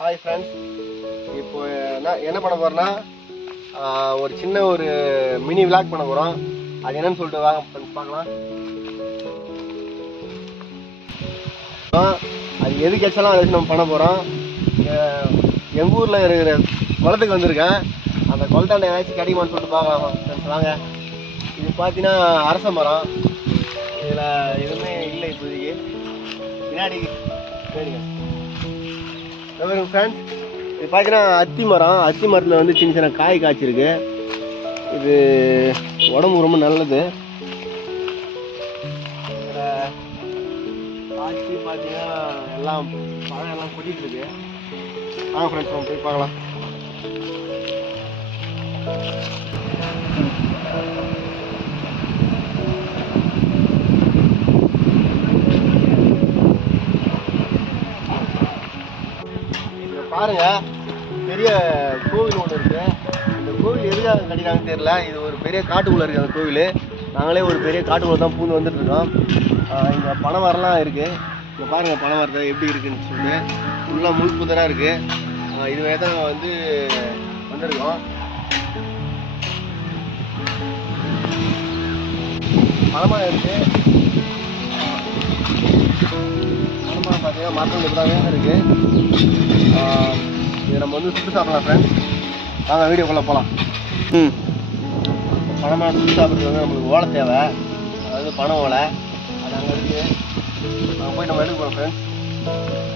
Hi friends இப்போ என்ன என்ன பண்ண போகிறேன்னா ஒரு சின்ன ஒரு மினி விளாக் பண்ண போகிறோம் அது என்னன்னு சொல்லிட்டு வாங்க பார்க்கலாம். அது எது எச்சாலும் அதை நம்ம பண்ண போகிறோம் எங்கள் ஊரில் இருக்கிற குளத்துக்கு வந்திருக்கேன். அந்த குளத்தாண்ட ஏதாச்சும் கிடைக்குமான்னு சொல்லிட்டு பார்க்கலாம் ஃப்ரெண்ட்ஸ் வாங்க. இது பார்த்தீங்கன்னா அரச மரம். இதில் எதுவுமே இல்லை இப்போதைக்கு. பின்னாடி சரிங்க ஃப்ரெண்ட்ஸ் இது பார்த்தீங்கன்னா அத்தி மரம். அத்தி மரத்தில் வந்து சின்ன சின்ன காய் காய்ச்சிருக்கு. இது உடம்பு ரொம்ப நல்லது. காய்ச்சி பார்த்தீங்கன்னா எல்லாம் பழம் எல்லாம் கொட்டிகிட்டு இருக்கு. வாங்க ஃப்ரெண்ட்ஸ் நம்ம போய் பார்க்கலாம் இங்க பாருங்க. பெரிய கோவில் ஒன்று இருக்கு. இந்த கோவில் எதுக்காக கட்டினாங்கன்னு தெரியல. இது ஒரு பெரிய காட்டுக்குள்ளே இருக்குது அந்த கோவில். நாங்களே ஒரு பெரிய காட்டுக்குள்ளே தான் பூந்து வந்துட்டு இருக்கோம். ஆஹ் இருக்குது பனை மரம்லாம் இருக்கு. பனை மரத்தை எப்படி இருக்குன்னு சொன்னேன் ஃபுல்லாக முழு புதராக இருக்குது ஆஹ் இது தான் வந்து வந்திருக்கோம். பழமாக இருக்குது பழமரம் பார்த்தீங்கன்னா மரத்தில் இப்படிதான் இருக்கு. ஆஹ் இது நம்ம வந்து சுட்டு சாப்பிடலாம் ஃப்ரெண்ட்ஸ் வாங்க வீடியோக்குள்ளே போகலாம் ம். பணமாக சுட்டு சாப்பிட்றது வந்து நம்மளுக்கு ஓலை தேவை. அதாவது பண ஓலை. அது அங்கே இருக்குது அங்கே போய் நம்ம எடுக்க போகிறோம் ஃப்ரெண்ட்ஸ்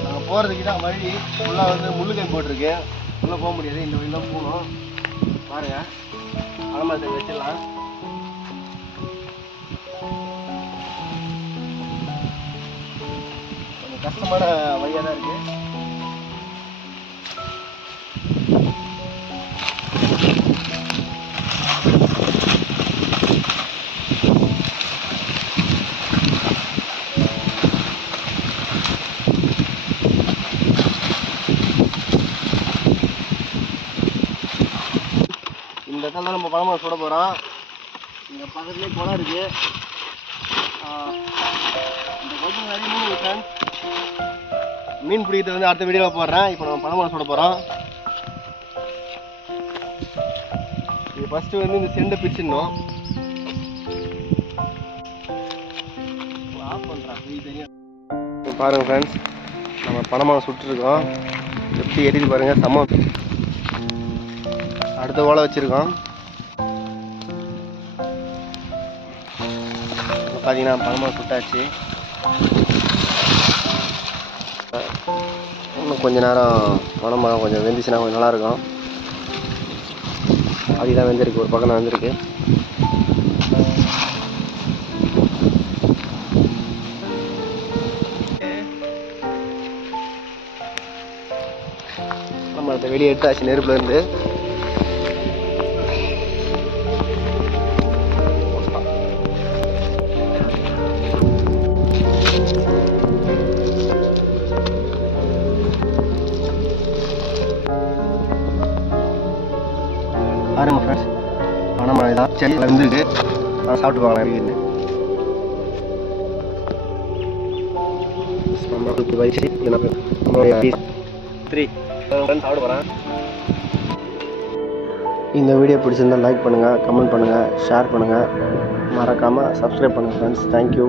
நாங்கள் போகிறதுக்கு தான் வழி. ஃபுல்லாக வந்து முள்ளுக்கை போட்டிருக்கு. உள்ளே போக முடியாது. இந்த வழியில் போகணும். பாருங்கள் பணமரத்தை வச்சிடலாம். கஷ்டமான வழியாக தான் இருக்குது இந்த இடத்துல தான் நம்ம பழமரம் சுட போகிறோம் இங்கே பக்கத்துலேயே குளம் இருக்குது இந்த குளத்துல நிறைய மீன் பிடிக்கிறது வந்து அடுத்த வீடியோவில் போடுறேன். இப்போ நம்ம பழமரம் சுட போகிறோம் இது ஃபஸ்ட்டு வந்து இந்த செண்டை பிரிச்சிடணும் ஆஃப் பாருங்கள் ஃப்ரெண்ட்ஸ் நம்ம பணமாக சுட்டுருக்கோம். எப்படி எரியுது பாருங்கள் சமம் அடுத்த ஓலை வச்சுருக்கோம். பார்த்தீங்கன்னா பணமாக சுட்டாச்சு. இன்னும் கொஞ்ச நேரம் பணமாக கொஞ்சம் வெந்துச்சுன்னா கொஞ்சம் நல்லாயிருக்கும். அதுதான் வெந்திருக்கு ஒரு பக்கம் தான் வெந்திருக்கு. நம்ம அதை வெளியே எடுத்தாச்சு நெருப்புலேருந்து இதான் சரி வந்துருக்கு நான் சாப்பிட்டு பார்க்கலாம் வீடு நம்ம வயசு நம்மளுடைய த்ரீ சாப்பிட போகிறேன் இந்த வீடியோ பிடிச்சிருந்தா லைக் பண்ணுங்கள் கமெண்ட் பண்ணுங்கள் ஷேர் பண்ணுங்கள் மறக்காமல் சப்ஸ்கிரைப் பண்ணுங்கள் ஃப்ரெண்ட்ஸ் தேங்க்யூ